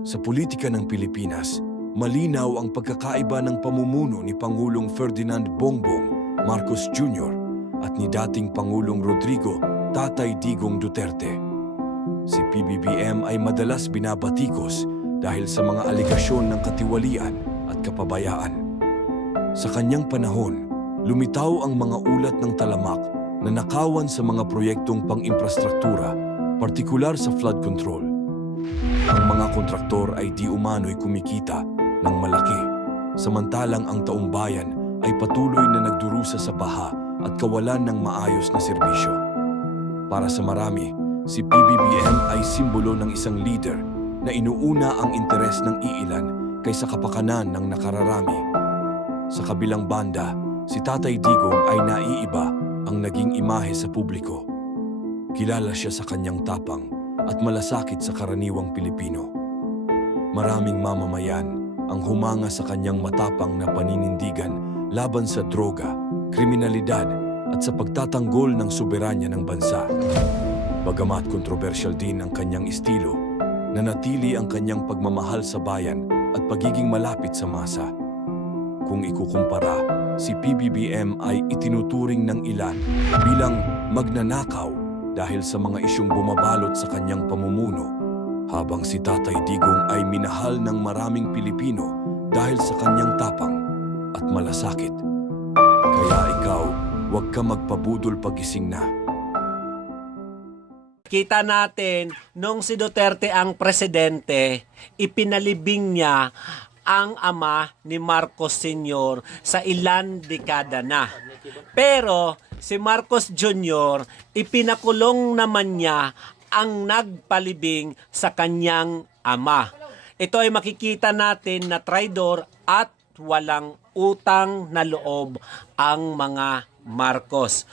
Sa politika ng Pilipinas, malinaw ang pagkakaiba ng pamumuno ni Pangulong Ferdinand Bongbong Marcos Jr. at ni dating Pangulong Rodrigo Tatay Digong Duterte. Si PBBM ay madalas binabatikos dahil sa mga aligasyon ng katiwalian at kapabayaan. Sa kanyang panahon, lumitaw ang mga ulat ng talamak na nakawan sa mga proyektong pang-imprastruktura, partikular sa flood control. Ang mga kontraktor ay di umano'y kumikita ng malaki, samantalang ang taong bayan ay patuloy na nagdurusa sa baha at kawalan ng maayos na serbisyo. Para sa marami, si PBBM ay simbolo ng isang leader na inuuna ang interes ng iilan kaysa kapakanan ng nakararami. Sa kabilang banda, si Tatay Digong ay naiiba ang naging imahe sa publiko. Kilala siya sa kanyang tapang at malasakit sa karaniwang Pilipino. Maraming mamamayan ang humanga sa kanyang matapang na paninindigan laban sa droga, kriminalidad at sa pagtatanggol ng soberanya ng bansa. Bagamat kontrobersyal din ang kanyang estilo, nanatili ang kanyang pagmamahal sa bayan at pagiging malapit sa masa. Kung ikukumpara, si PBBM ay itinuturing ng ilan bilang magnanakaw dahil sa mga isyong bumabalot sa kanyang pamumuno, habang si Tatay Digong ay minahal ng maraming Pilipino dahil sa kanyang tapang at malasakit. Kaya ikaw, huwag ka magpabudol pagising na. Kita natin, nung si Duterte ang presidente, ipinalibing niya ang ama ni Marcos Sr. sa ilan dekada na. Pero si Marcos Jr., ipinakulong naman niya ang nagpalibing sa kanyang ama. Ito ay makikita natin na traidor at walang utang na loob ang mga Marcos.